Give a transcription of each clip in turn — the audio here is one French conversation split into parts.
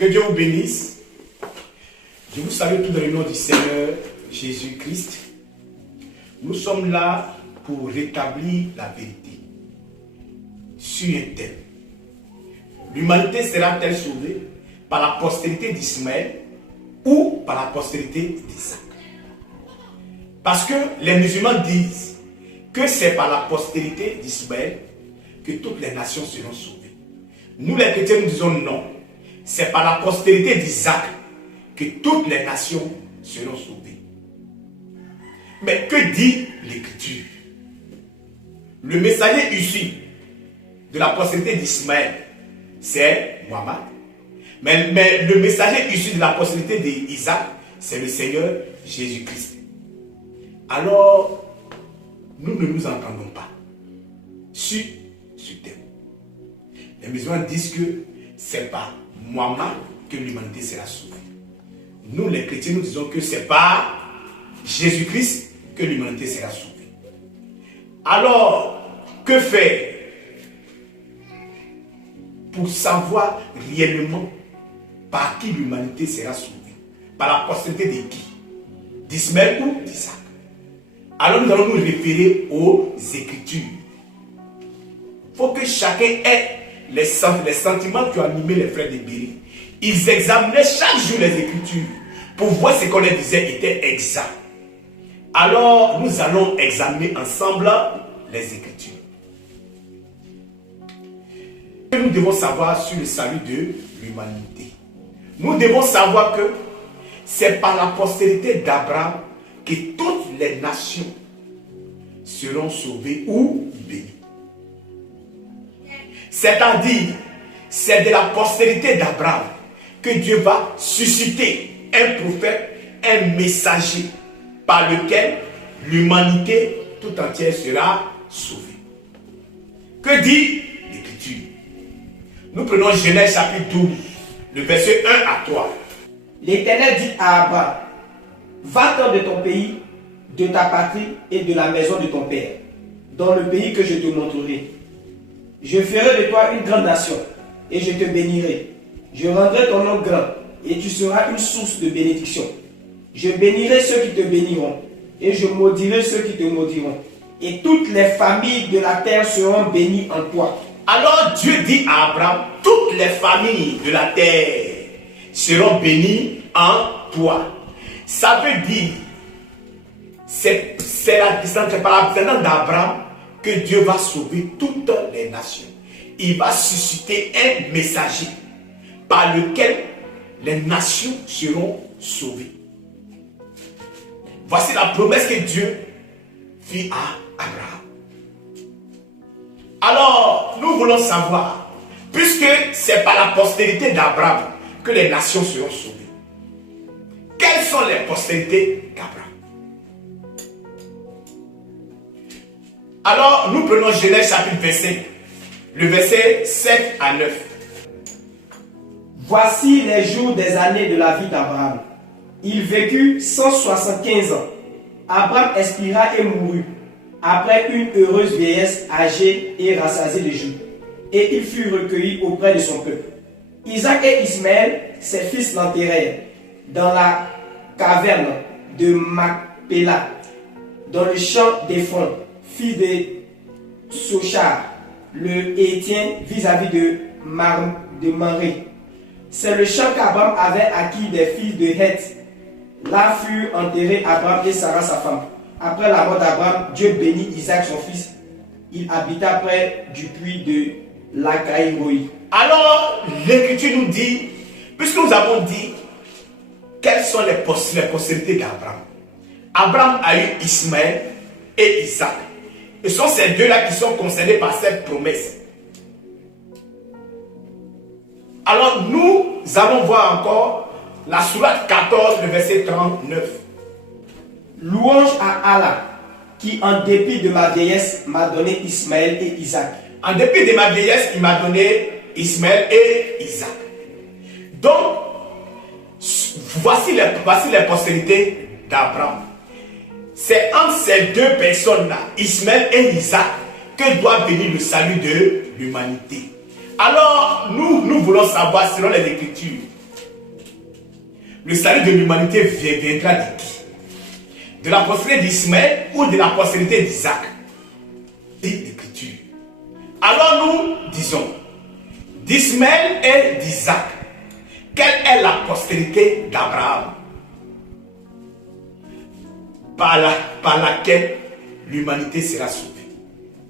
Que Dieu vous bénisse. Je vous salue tout dans le nom du Seigneur Jésus-Christ. Nous sommes là pour rétablir la vérité sur un thème. L'humanité sera-t-elle sauvée par la postérité d'Ismaël ou par la postérité d'Isaac? Parce que les musulmans disent que c'est par la postérité d'Ismaël que toutes les nations seront sauvées. Nous les chrétiens nous disons non. C'est par la postérité d'Isaac que toutes les nations seront sauvées. Mais que dit l'Écriture? Le messager issu de la postérité d'Ismaël, c'est Mohammed. Mais le messager issu de la postérité d'Isaac, c'est le Seigneur Jésus-Christ. Alors, nous ne nous entendons pas sur ce thème. Les musulmans disent que c'est par Mohammed que l'humanité sera sauvée. Nous, les chrétiens, nous disons que c'est par Jésus-Christ que l'humanité sera sauvée. Alors, que faire pour savoir réellement par qui l'humanité sera sauvée? Par la postérité de qui? D'Ismaël ou d'Isaac? Alors nous allons nous référer aux Écritures. Il faut que chacun ait les sentiments qui ont animé les frères de Béry. Ils examinaient chaque jour les Écritures pour voir ce qu'on leur disait était exact. Alors nous allons examiner ensemble les Écritures. Nous devons savoir sur le salut de l'humanité. Nous devons savoir que c'est par la postérité d'Abraham que toutes les nations seront sauvées ou bénies. C'est-à-dire, c'est de la postérité d'Abraham que Dieu va susciter un prophète, un messager par lequel l'humanité tout entière sera sauvée. Que dit l'Écriture? Nous prenons Genèse chapitre 12, le verset 1 à 3. L'Éternel dit à Abraham: va-t'en de ton pays, de ta patrie et de la maison de ton père, dans le pays que je te montrerai. Je ferai de toi une grande nation, et je te bénirai. Je rendrai ton nom grand, et tu seras une source de bénédiction. Je bénirai ceux qui te béniront, et je maudirai ceux qui te maudiront. Et toutes les familles de la terre seront bénies en toi. Alors Dieu dit à Abraham: toutes les familles de la terre seront bénies en toi. Ça veut dire, c'est par la descendance d'Abraham que Dieu va sauver toutes les nations. Il va susciter un messager par lequel les nations seront sauvées. Voici la promesse que Dieu fit à Abraham. Alors, nous voulons savoir, puisque c'est par la postérité d'Abraham que les nations seront sauvées, quelles sont les postérités d'Abraham? Alors, nous prenons Genèse chapitre 25, le verset 7 à 9. Voici les jours des années de la vie d'Abraham. Il vécut 175 ans. Abraham expira et mourut, après une heureuse vieillesse, âgée et rassasiée de jours. Et il fut recueilli auprès de son peuple. Isaac et Ismaël, ses fils, l'enterrèrent dans la caverne de Macpéla, dans le champ d'Éphron, fils de Sochar, le Hétien, vis-à-vis de Mamré. C'est le champ qu'Abraham avait acquis des fils de Heth. Là furent enterrés Abraham et Sarah sa femme. Après la mort d'Abraham, Dieu bénit Isaac son fils. Il habita près du puits de Lacaïroï. Alors, l'Écriture nous dit, puisque nous avons dit quelles sont les postérités d'Abraham. Abraham a eu Ismaël et Isaac. Et ce sont ces deux-là qui sont concernés par cette promesse. Alors, nous allons voir encore la sourate 14, le verset 39. Louange à Allah, qui en dépit de ma vieillesse m'a donné Ismaël et Isaac. En dépit de ma vieillesse, il m'a donné Ismaël et Isaac. Donc, voici les postérités d'Abraham. C'est entre ces deux personnes-là, Ismaël et Isaac, que doit venir le salut de l'humanité. Alors, nous voulons savoir, selon les Écritures, le salut de l'humanité viendra de qui? De la postérité d'Ismaël ou de la postérité d'Isaac? Dit l'Écriture. Alors nous disons, d'Ismaël et d'Isaac, quelle est la postérité d'Abraham par laquelle l'humanité sera sauvée?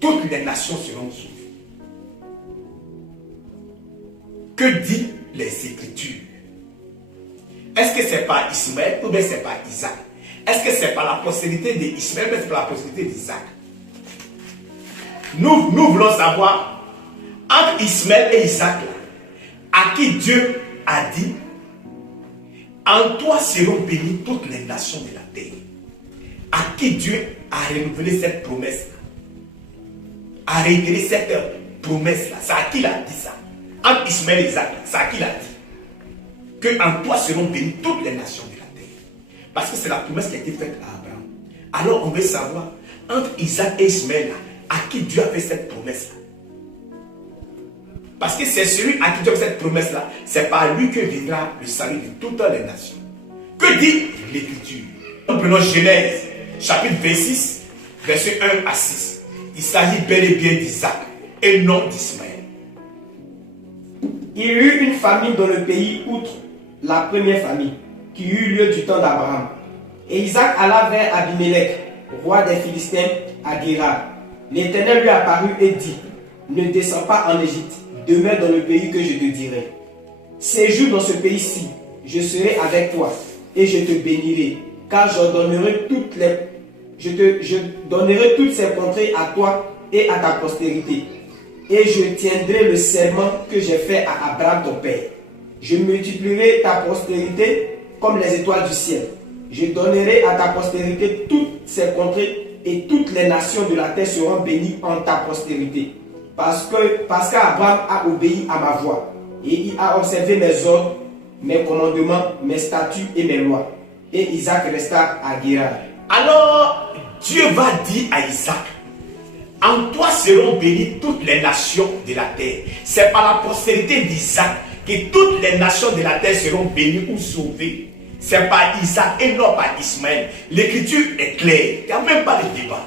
Toutes les nations seront sauvées. Que dit les Écritures? Est-ce que c'est par Ismaël ou bien c'est par Isaac? Est-ce que c'est par la postérité d'Ismaël ou bien c'est par la postérité d'Isaac? Nous voulons savoir, entre Ismaël et Isaac, à qui Dieu a dit, en toi seront bénies toutes les nations de la terre. À qui Dieu a renouvelé cette promesse-là, a réitéré cette promesse-là. C'est à qui il a dit ça? Entre Ismaël et Isaac, c'est à qui il a dit que en toi seront bénies toutes les nations de la terre. Parce que c'est la promesse qui a été faite à Abraham. Alors on veut savoir, entre Isaac et Ismaël, à qui Dieu a fait cette promesse-là. Parce que c'est celui à qui Dieu a fait cette promesse-là, c'est par lui que viendra le salut de toutes les nations. Que dit l'Écriture? Nous prenons Genèse, chapitre 26, verset 1 à 6. Il s'agit bel et bien d'Isaac et non d'Ismaël. Il y eut une famine dans le pays outre la première famille, qui eut lieu du temps d'Abraham. Et Isaac alla vers Abimelech, roi des Philistins, à Guérar. L'Éternel lui apparut et dit, ne descends pas en Égypte, demeure dans le pays que je te dirai. Séjourne dans ce pays-ci, je serai avec toi, et je te bénirai, car je donnerai toutes ces contrées à toi et à ta postérité. Et je tiendrai le serment que j'ai fait à Abraham ton père. Je multiplierai ta postérité comme les étoiles du ciel. Je donnerai à ta postérité toutes ces contrées et toutes les nations de la terre seront bénies en ta postérité. Parce qu'Abraham a obéi à ma voix et il a observé mes ordres, mes commandements, mes statuts et mes lois. Et Isaac resta à Guérar. Alors Dieu va dire à Isaac, en toi seront bénies toutes les nations de la terre. C'est par la postérité d'Isaac que toutes les nations de la terre seront bénies ou sauvées. C'est par Isaac et non par Ismaël. L'écriture est claire. Il n'y a même pas de débat.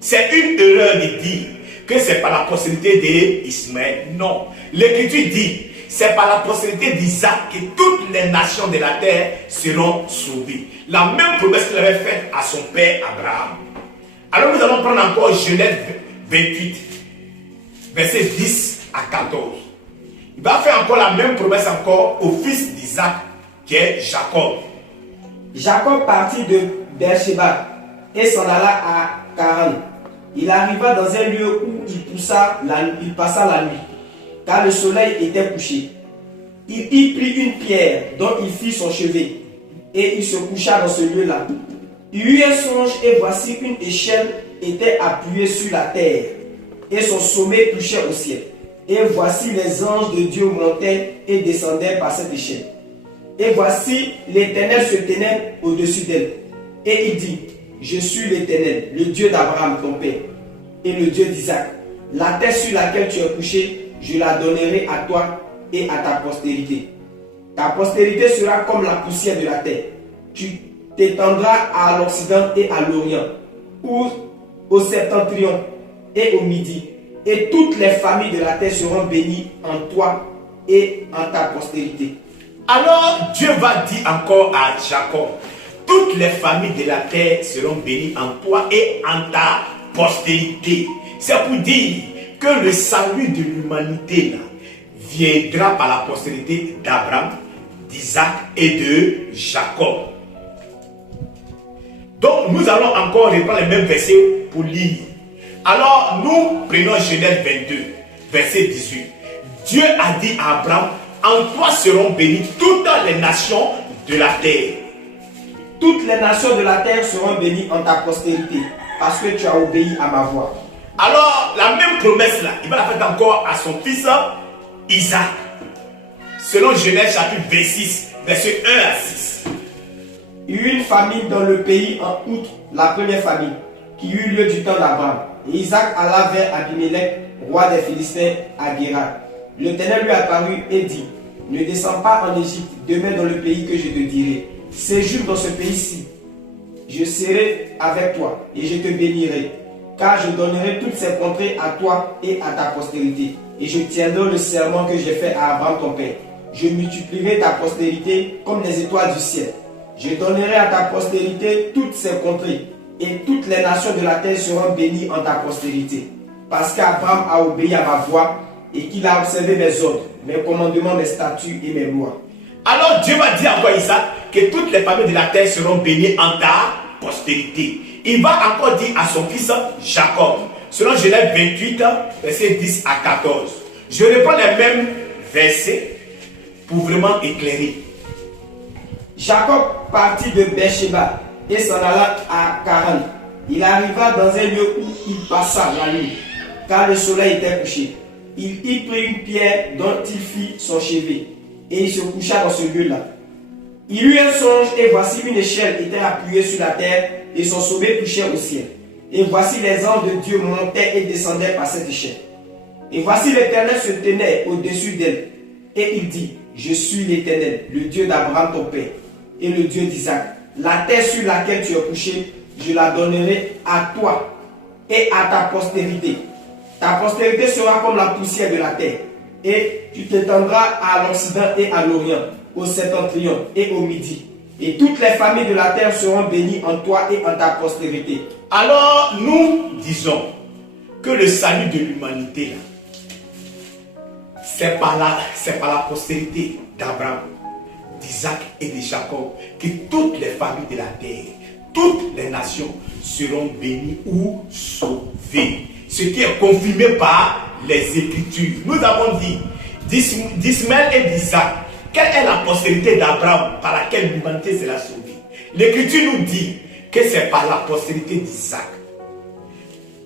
C'est une erreur de dire que c'est par la postérité d'Ismaël. Non. L'écriture dit, c'est par la postérité d'Isaac que toutes les nations de la terre seront sauvées. La même promesse qu'il avait faite à son père Abraham. Alors nous allons prendre encore Genèse 28, versets 10 à 14. Il va faire encore la même promesse encore au fils d'Isaac, qui est Jacob. Jacob partit de Beersheba et s'en alla à Charan. Il arriva dans un lieu où il passa la nuit, car le soleil était couché. Il y prit une pierre dont il fit son chevet, et il se coucha dans ce lieu-là. Il eut un songe, et voici une échelle était appuyée sur la terre, et son sommet touchait au ciel. Et voici les anges de Dieu montaient et descendaient par cette échelle. Et voici l'Éternel se tenait au-dessus d'elle. Et il dit, je suis l'Éternel, le Dieu d'Abraham, ton père, et le Dieu d'Isaac. La terre sur laquelle tu es couché, je la donnerai à toi et à ta postérité. Ta postérité sera comme la poussière de la terre. Tu t'étendras à l'Occident et à l'Orient, ou au septentrion et au midi. Et toutes les familles de la terre seront bénies en toi et en ta postérité. Alors Dieu va dire encore à Jacob, toutes les familles de la terre seront bénies en toi et en ta postérité. C'est pour dire que le salut de l'humanité là viendra par la postérité d'Abraham, d'Isaac et de Jacob. Donc nous allons encore reprendre les mêmes versets pour lire. Alors nous prenons Genèse 22, verset 18. Dieu a dit à Abraham, en toi seront bénies toutes les nations de la terre. Toutes les nations de la terre seront bénies en ta postérité, parce que tu as obéi à ma voix. Alors la même promesse là, il va la faire encore à son fils Isaac. Selon Genèse chapitre 26, verset 1 à 6. Il y eut une famine dans le pays en août, la première famine, qui eut lieu du temps d'Abraham. Et Isaac alla vers Abimelech, roi des Philistins, à Guérar. L'Éternel lui apparut et dit, ne descends pas en Égypte, demeure dans le pays que je te dirai. Séjourne dans ce pays-ci. Je serai avec toi et je te bénirai, car je donnerai toutes ces contrées à toi et à ta postérité. Et je tiendrai le serment que j'ai fait à Abraham ton père. Je multiplierai ta postérité comme les étoiles du ciel. Je donnerai à ta postérité toutes ces contrées, et toutes les nations de la terre seront bénies en ta postérité. Parce qu'Abraham a obéi à ma voix et qu'il a observé mes ordres, mes commandements, mes statuts et mes lois. Alors Dieu va dire encore Isaac que toutes les familles de la terre seront bénies en ta postérité. Il va encore dire à son fils Jacob, selon Genèse 28, versets 10 à 14. Je reprends les mêmes versets pour vraiment éclairer. Jacob partit de Beersheba et s'en alla à Charan. Il arriva dans un lieu où il passa la nuit, car le soleil était couché. Il y prit une pierre dont il fit son chevet, et il se coucha dans ce lieu-là. Il eut un songe, et voici une échelle était appuyée sur la terre, et son sommet touchait au ciel. Et voici les anges de Dieu montaient et descendaient par cette échelle. Et voici l'Éternel se tenait au-dessus d'elle, et il dit, je suis l'Éternel, le Dieu d'Abraham ton père, et le Dieu d'Isaac. La terre sur laquelle tu es couché, je la donnerai à toi et à ta postérité. Ta postérité sera comme la poussière de la terre, et tu t'étendras à l'Occident et à l'Orient, au septentrion et au Midi. Et toutes les familles de la terre seront bénies en toi et en ta postérité. Alors nous disons que le salut de l'humanité, c'est par la postérité d'Abraham, d'Isaac et de Jacob que toutes les familles de la terre, toutes les nations seront bénies ou sauvées. Ce qui est confirmé par les Écritures. Nous avons dit d'Ismaël et d'Isaac, quelle est la postérité d'Abraham par laquelle l'humanité sera sauvée? L'Écriture nous dit que c'est par la postérité d'Isaac.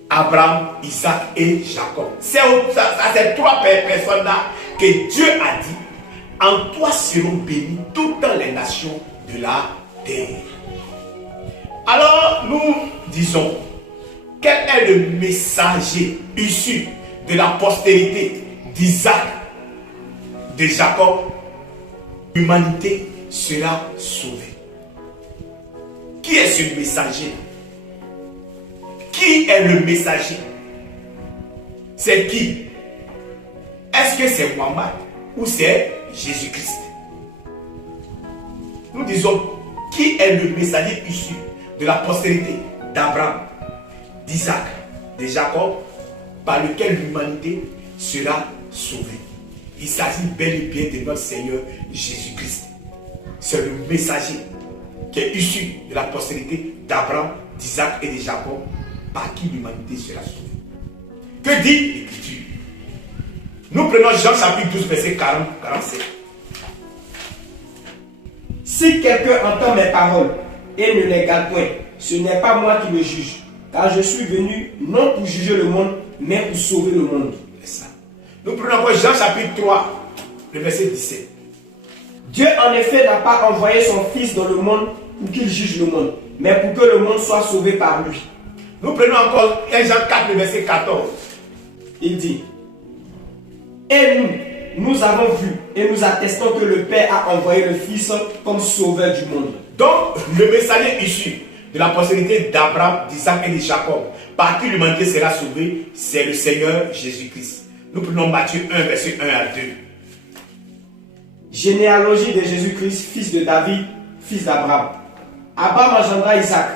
Abraham, Isaac et Jacob. C'est à ces trois personnes-là que Dieu a dit, en toi seront bénies toutes les nations de la terre. Alors nous disons, quel est le messager issu de la postérité d'Isaac, de Jacob? L'humanité sera sauvée. Qui est ce messager? Qui est le messager? C'est qui? Est-ce que c'est Mohammed ou c'est Jésus-Christ? Nous disons, qui est le messager issu de la postérité d'Abraham, d'Isaac, de Jacob, par lequel l'humanité sera sauvée? Il s'agit bel et bien de notre Seigneur Jésus-Christ. C'est le messager qui est issu de la postérité d'Abraham, d'Isaac et de Jacob, par qui l'humanité sera sauvée. Que dit l'Écriture? Nous prenons Jean chapitre 12, verset 40-47. Si quelqu'un entend mes paroles et ne les garde point, ce n'est pas moi qui le juge, car je suis venu non pour juger le monde, mais pour sauver le monde. C'est ça. Nous prenons encore Jean chapitre 3, le verset 17. Dieu en effet n'a pas envoyé son Fils dans le monde pour qu'il juge le monde, mais pour que le monde soit sauvé par lui. Nous prenons encore 1 Jean 4, le verset 14. Il dit, et nous avons vu et nous attestons que le Père a envoyé le Fils comme sauveur du monde. Donc, le messager issu de la postérité d'Abraham, d'Isaac et de Jacob, par qui l'humanité sera sauvée, c'est le Seigneur Jésus-Christ. Nous prenons Matthieu 1, verset 1 à 2. Généalogie de Jésus-Christ, fils de David, fils d'Abraham. Abraham engendra Isaac.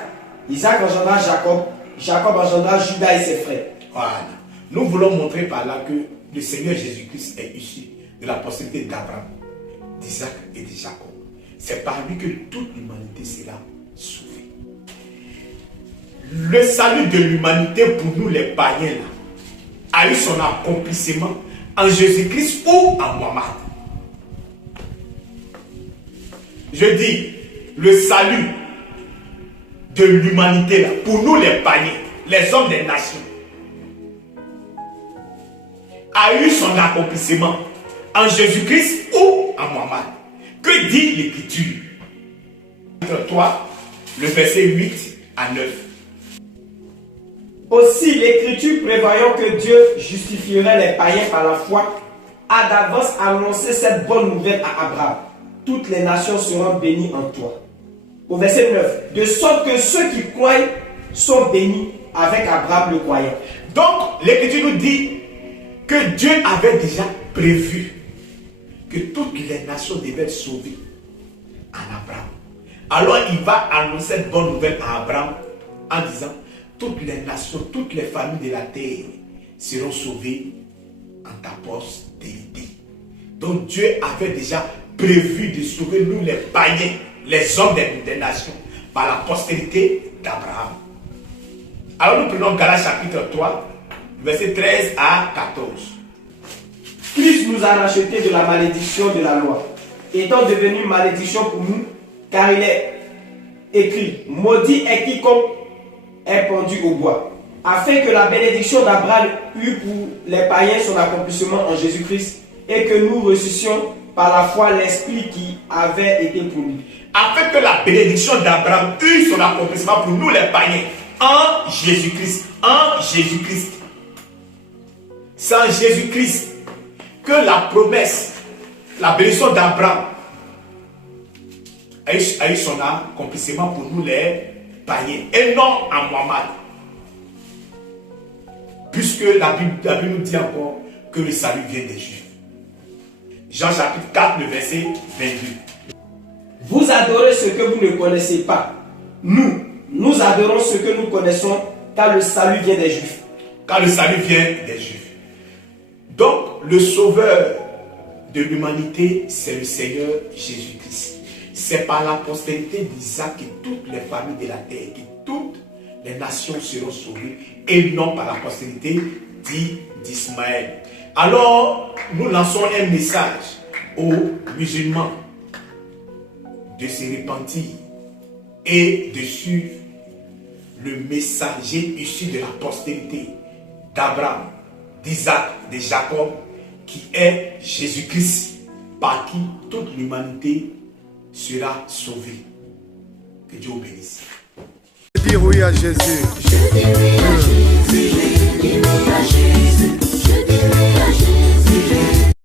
Isaac engendra Jacob. Jacob engendra Judas et ses frères. Voilà. Nous voulons montrer par là que le Seigneur Jésus-Christ est issu de la postérité d'Abraham, d'Isaac et de Jacob. C'est par lui que toute l'humanité sera sauvée. Le salut de l'humanité pour nous les païens là, a eu son accomplissement en Jésus-Christ ou en Mohammed. Je dis, le salut de l'humanité là, pour nous les païens, les hommes des nations, a eu son accomplissement en Jésus-Christ ou en Mohammed. Que dit l'Écriture? 3, le verset 8 à 9. Aussi l'Écriture prévoyant que Dieu justifierait les païens par la foi, a d'avance annoncé cette bonne nouvelle à Abraham. Toutes les nations seront bénies en toi. Au verset 9. De sorte que ceux qui croient sont bénis avec Abraham le croyant. Donc, l'Écriture nous dit que Dieu avait déjà prévu que toutes les nations devaient être sauvées en Abraham. Alors, il va annoncer cette bonne nouvelle à Abraham en disant, toutes les nations, toutes les familles de la terre seront sauvées en ta postérité. Donc, Dieu avait déjà prévu de sauver nous les païens, les hommes des nations, par la postérité d'Abraham. Alors, nous prenons Galates chapitre 3, versets 13 à 14. Christ nous a rachetés de la malédiction de la loi, étant devenu malédiction pour nous, car il est écrit, maudit est quiconque est pendu au bois, afin que la bénédiction d'Abraham eût pour les païens son accomplissement en Jésus-Christ, et que nous reçussions par la foi l'Esprit qui avait été promis. Afin que la bénédiction d'Abraham eût son accomplissement pour nous les païens, en Jésus-Christ, en Jésus-Christ. C'est en Jésus-Christ que la promesse, la bénédiction d'Abraham a eu son accomplissement pour nous les païens et non en Mohammed. Puisque la Bible nous dit encore que le salut vient des Juifs. Jean chapitre 4, le verset 22. Vous adorez ce que vous ne connaissez pas. Nous adorons ce que nous connaissons, car le salut vient des Juifs. Car le salut vient des Juifs. Donc, le sauveur de l'humanité, c'est le Seigneur Jésus-Christ. C'est par la postérité d'Isaac que toutes les familles de la terre, que toutes les nations seront sauvées, et non par la postérité d'Ismaël. Alors, nous lançons un message aux musulmans de se repentir et de suivre le messager issu de la postérité d'Abraham, d'Isaac, de Jacob, qui est Jésus-Christ, par qui toute l'humanité sera sauvée. Que Dieu vous bénisse. Dire oui à Jésus. Je dis oui à Jésus, je dis oui à Jésus, je dis oui.